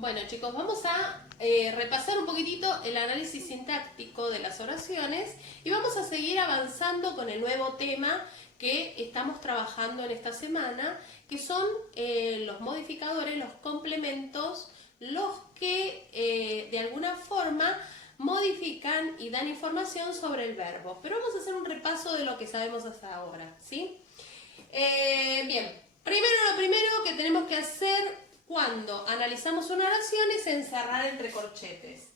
Bueno, chicos, vamos a repasar un poquitito el análisis sintáctico de las oraciones y vamos a seguir avanzando con el nuevo tema que estamos trabajando en esta semana, que son los modificadores, los complementos, los que de alguna forma modifican y dan información sobre el verbo. Pero vamos a hacer un repaso de lo que sabemos hasta ahora, ¿sí? Bien, lo primero que tenemos que hacer cuando analizamos una oración es encerrar entre corchetes.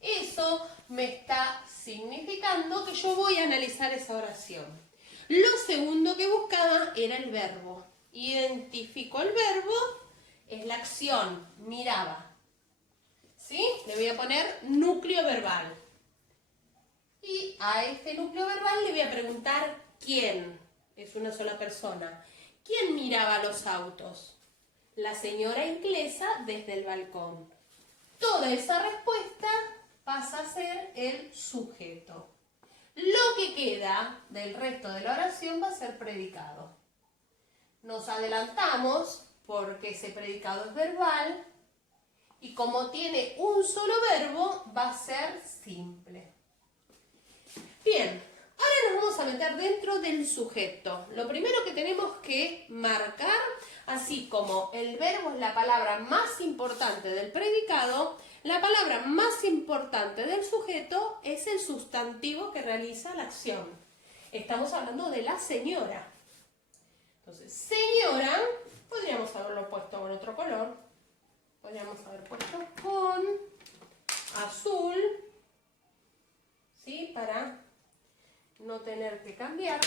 Eso me está significando que yo voy a analizar esa oración. Lo segundo que buscaba era el verbo. Identifico el verbo, es la acción, miraba. ¿Sí? Le voy a poner núcleo verbal. Y a este núcleo verbal le voy a preguntar quién. Es una sola persona. ¿Quién miraba los autos? La señora inglesa desde el balcón. Toda esa respuesta pasa a ser el sujeto. Lo que queda del resto de la oración va a ser predicado. Nos adelantamos porque ese predicado es verbal y como tiene un solo verbo va a ser simple. Bien, ahora nos vamos a meter dentro del sujeto. Lo primero que tenemos que marcar, así como el verbo es la palabra más importante del predicado, la palabra más importante del sujeto es el sustantivo que realiza la acción. Estamos hablando de la señora. Entonces, señora, podríamos haberlo puesto con otro color. Podríamos haber puesto con azul, ¿sí? Para no tener que cambiar.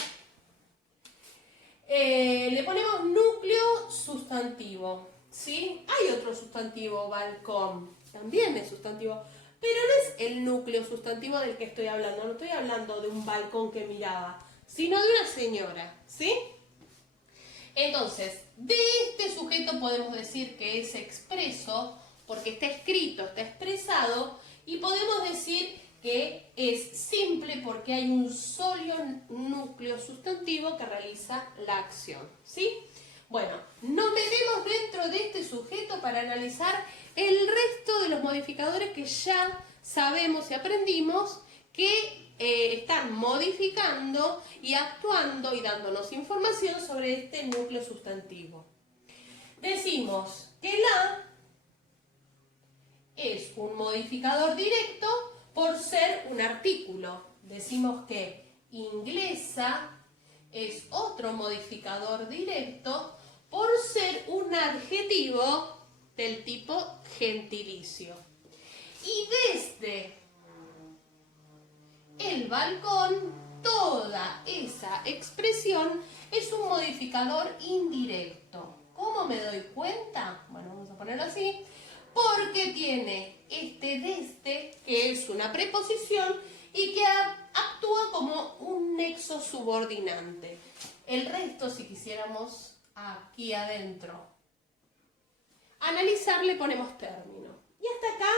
Le ponemos núcleo sustantivo, ¿sí? Hay otro sustantivo, balcón, también es sustantivo, pero no es el núcleo sustantivo del que estoy hablando, no estoy hablando de un balcón que miraba, sino de una señora, ¿sí? Entonces, de este sujeto podemos decir que es expreso, porque está escrito, está expresado, y podemos decir que es simple porque hay un solo núcleo sustantivo que realiza la acción, ¿sí? Bueno, nos metemos dentro de este sujeto para analizar el resto de los modificadores que ya sabemos y aprendimos que están modificando y actuando y dándonos información sobre este núcleo sustantivo. Decimos que la es un modificador directo por ser un artículo. Decimos que inglesa es otro modificador directo por ser un adjetivo del tipo gentilicio. Y desde el balcón, toda esa expresión es un modificador indirecto. ¿Cómo me doy cuenta? Bueno, vamos a ponerlo así. Porque tiene este desde, que es una preposición, y que actúa como un nexo subordinante. El resto, si quisiéramos aquí adentro analizar, le ponemos término. Y hasta acá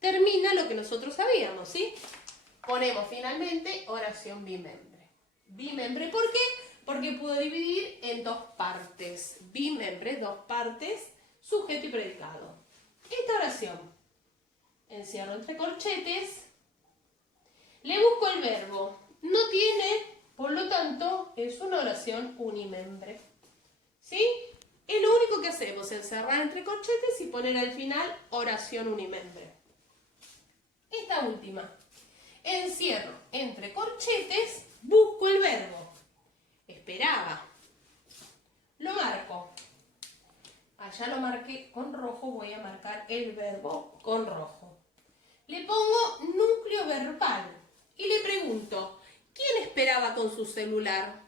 termina lo que nosotros sabíamos, ¿sí? Ponemos finalmente oración bimembre. Bimembre, ¿por qué? Porque puedo dividir en dos partes. Bimembre, dos partes, sujeto y predicado. Esta oración, encierro entre corchetes, le busco el verbo, no tiene, por lo tanto, es una oración unimembre. ¿Sí? Es lo único que hacemos, encerrar entre corchetes y poner al final oración unimembre. Esta última, encierro entre corchetes, busco el verbo, esperaba, lo marco. Allá lo marqué con rojo, voy a marcar el verbo con rojo. Le pongo núcleo verbal y le pregunto, ¿quién esperaba con su celular?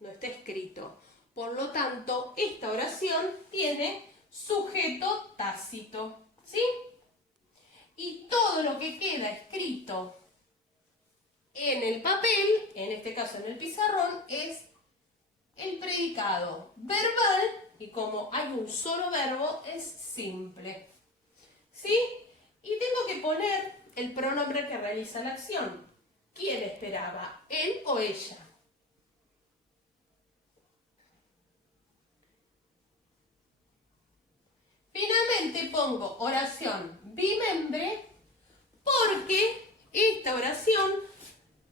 No está escrito. Por lo tanto, esta oración tiene sujeto tácito, ¿sí? Y todo lo que queda escrito en el papel, en este caso en el pizarrón, es el predicado verbal. Y como hay un solo verbo, es simple. ¿Sí? Y tengo que poner el pronombre que realiza la acción. ¿Quién esperaba? ¿Él o ella? Finalmente, Simplemente pongo oración bimembre porque esta oración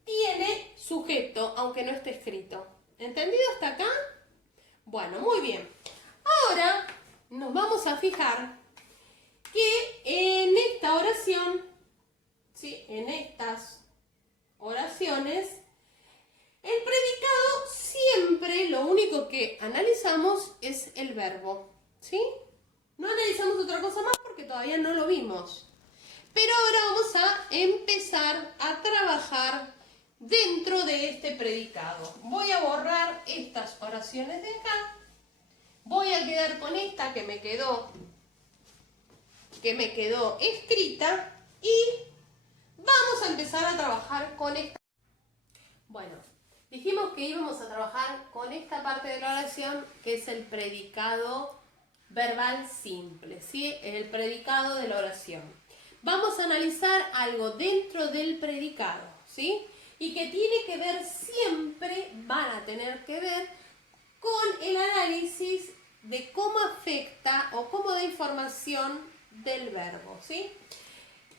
tiene sujeto, aunque no esté escrito. ¿Entendido hasta acá? Bueno, muy bien. Ahora nos vamos a fijar que en esta oración, ¿sí? En estas oraciones, el predicado siempre lo único que analizamos es el verbo, ¿sí? No analizamos otra cosa más porque todavía no lo vimos. Pero ahora vamos a empezar a trabajar dentro de este predicado. Voy a borrar estas oraciones de acá. Voy a quedar con esta que me quedó escrita y vamos a empezar a trabajar con esta. Bueno, dijimos que íbamos a trabajar con esta parte de la oración que es el predicado verbal simple, ¿sí? El predicado de la oración. Vamos a analizar algo dentro del predicado, ¿sí? Y que tiene que ver siempre, van a tener que ver con el análisis de cómo afecta o cómo da información del verbo, ¿sí?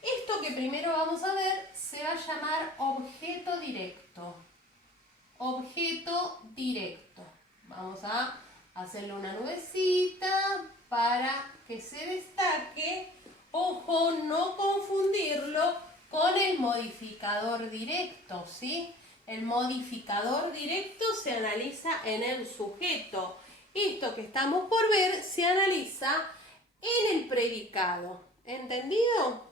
Esto que primero vamos a ver se va a llamar objeto directo. Objeto directo. Vamos a hacerle una nubecita para que se destaque. Ojo, no confundirlo con el modificador directo, ¿sí? El modificador directo se analiza en el sujeto. Esto que estamos por ver se analiza en el predicado. ¿Entendido?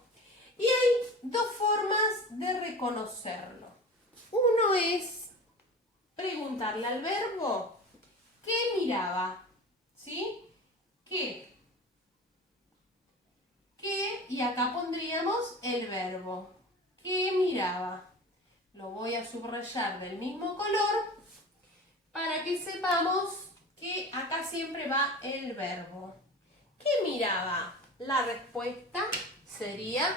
Y hay dos formas de reconocerlo. Uno es preguntarle al verbo ¿qué miraba? ¿Sí? ¿Qué? ¿Qué? Y acá pondríamos el verbo. ¿Qué miraba? Lo voy a subrayar del mismo color para que sepamos que acá siempre va el verbo. ¿Qué miraba? La respuesta sería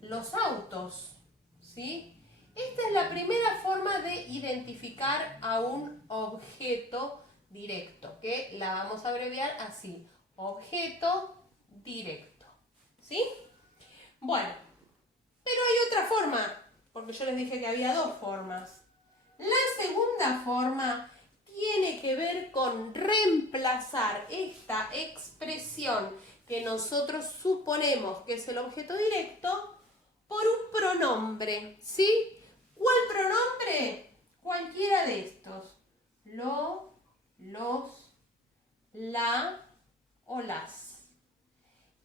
los autos, ¿sí? Esta es la primera forma de identificar a un objeto directo, que la vamos a abreviar así, objeto directo, ¿sí? Bueno, pero hay otra forma, porque yo les dije que había dos formas. La segunda forma tiene que ver con reemplazar esta expresión que nosotros suponemos que es el objeto directo por un pronombre, ¿sí? ¿Cuál pronombre? Cualquiera de estos. Lo, los, la o las.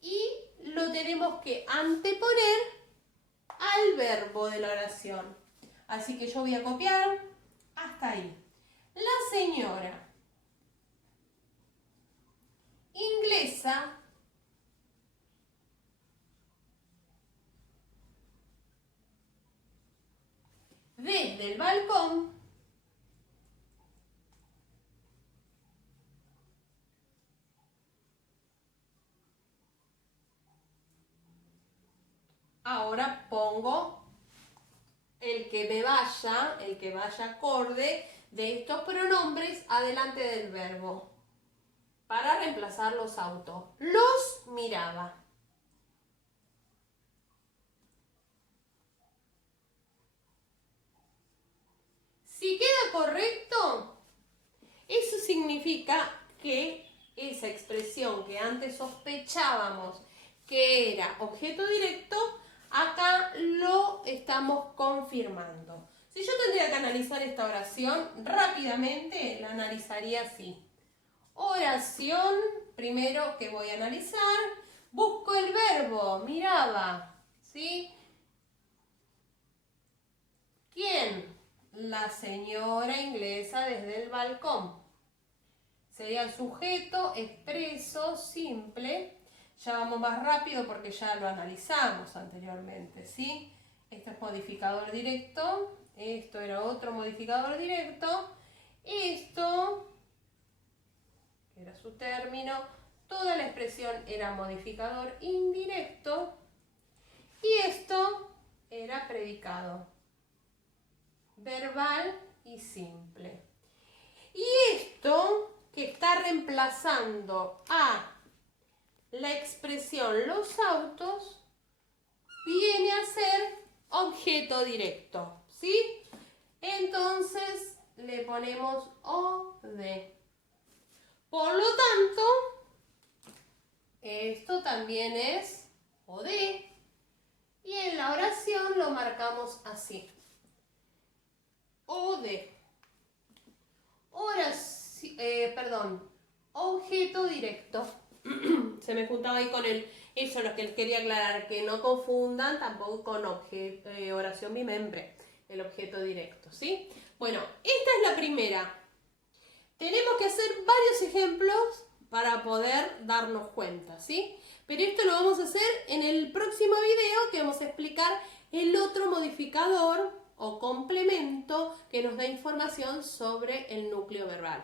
Y lo tenemos que anteponer al verbo de la oración. Así que yo voy a copiar hasta ahí. La señora inglesa desde el balcón ahora pongo el que vaya acorde de estos pronombres adelante del verbo para reemplazar los autos. Los miraba. Si queda correcto, eso significa que esa expresión que antes sospechábamos que era objeto directo, acá lo estamos confirmando. Si yo tendría que analizar esta oración, rápidamente la analizaría así. Oración, primero que voy a analizar, busco el verbo, miraba, ¿sí? ¿Quién? La señora inglesa desde el balcón. Sería el sujeto expreso, simple. Ya vamos más rápido porque ya lo analizamos anteriormente, ¿sí? Este es modificador directo. Esto era otro modificador directo. Esto, que era su término. Toda la expresión era modificador indirecto. Y esto era predicado. Verbal y simple. Y esto que está reemplazando a la expresión los autos viene a ser objeto directo, ¿sí? Entonces le ponemos OD. Por lo tanto, esto también es OD. Y en la oración lo marcamos así. OD. Objeto directo. Se me juntaba ahí con eso es lo que les quería aclarar, que no confundan tampoco con oración bimembre, el objeto directo, ¿sí? Bueno, esta es la primera. Tenemos que hacer varios ejemplos para poder darnos cuenta, ¿sí? Pero esto lo vamos a hacer en el próximo video, que vamos a explicar el otro modificador o complemento que nos da información sobre el núcleo verbal.